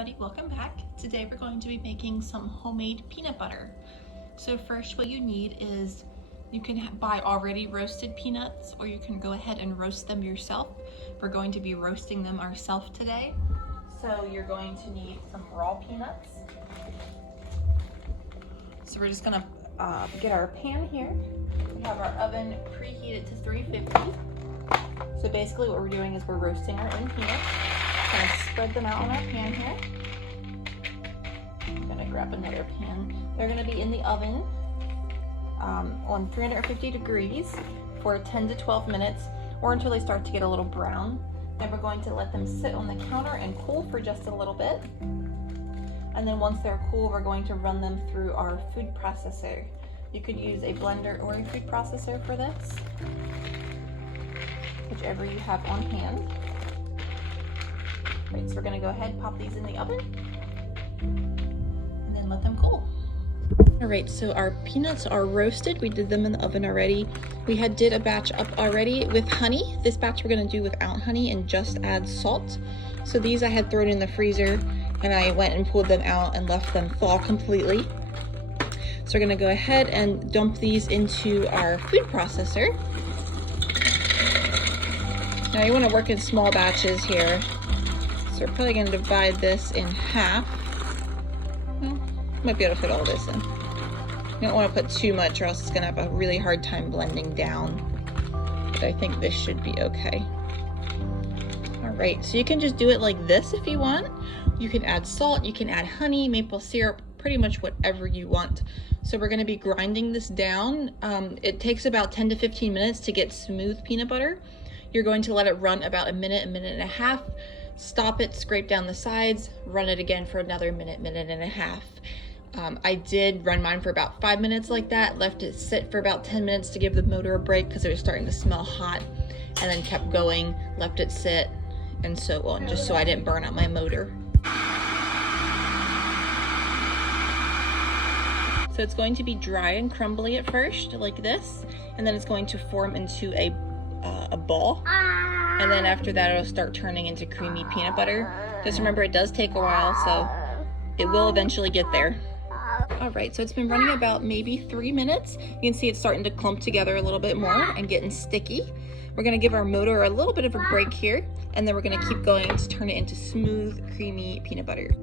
everybody, welcome back. Today we're going to be making some homemade peanut butter. So first what you need is, you can buy already roasted peanuts or you can go ahead and roast them yourself. We're going to be roasting them ourselves today. So you're going to need some raw peanuts. So we're just gonna get our pan here. We have our oven preheated to 350. So basically what we're doing is we're roasting our own peanuts. Kind of spread them out on our pan here. I'm gonna grab another pan. They're gonna be in the oven on 350 degrees for 10 to 12 minutes or until they start to get a little brown. Then we're going to let them sit on the counter and cool for just a little bit. And then once they're cool, we're going to run them through our food processor. You could use a blender or a food processor for this, whichever you have on hand. Right, so we're gonna go ahead and pop these in the oven and then let them cool. All right, so our peanuts are roasted. We did them in the oven already. We did a batch up already with honey. This batch we're gonna do without honey and just add salt. So these I had thrown in the freezer and I went and pulled them out and left them thaw completely. So we're gonna go ahead and dump these into our food processor. Now you wanna work in small batches here. So we're probably gonna divide this in half. Well, might be able to fit all this in. You don't wanna put too much or else it's gonna have a really hard time blending down. But I think this should be okay. All right, so you can just do it like this if you want. You can add salt, you can add honey, maple syrup, pretty much whatever you want. So we're gonna be grinding this down. It takes about 10 to 15 minutes to get smooth peanut butter. You're going to let it run about a minute and a half. Stop it, scrape down the sides, run it again for another minute and a half. I did run mine for about 5 minutes like that, left it sit for about 10 minutes to give the motor a break because it was starting to smell hot, and then kept going, left it sit, and so on, just so I didn't burn out my motor. So it's going to be dry and crumbly at first, like this, and then it's going to form into a ball. And then after that, it'll start turning into creamy peanut butter. Just remember, it does take a while, so it will eventually get there. All right, so it's been running about maybe 3 minutes. You can see it's starting to clump together a little bit more and getting sticky. We're gonna give our motor a little bit of a break here, and then we're gonna keep going to turn it into smooth, creamy peanut butter.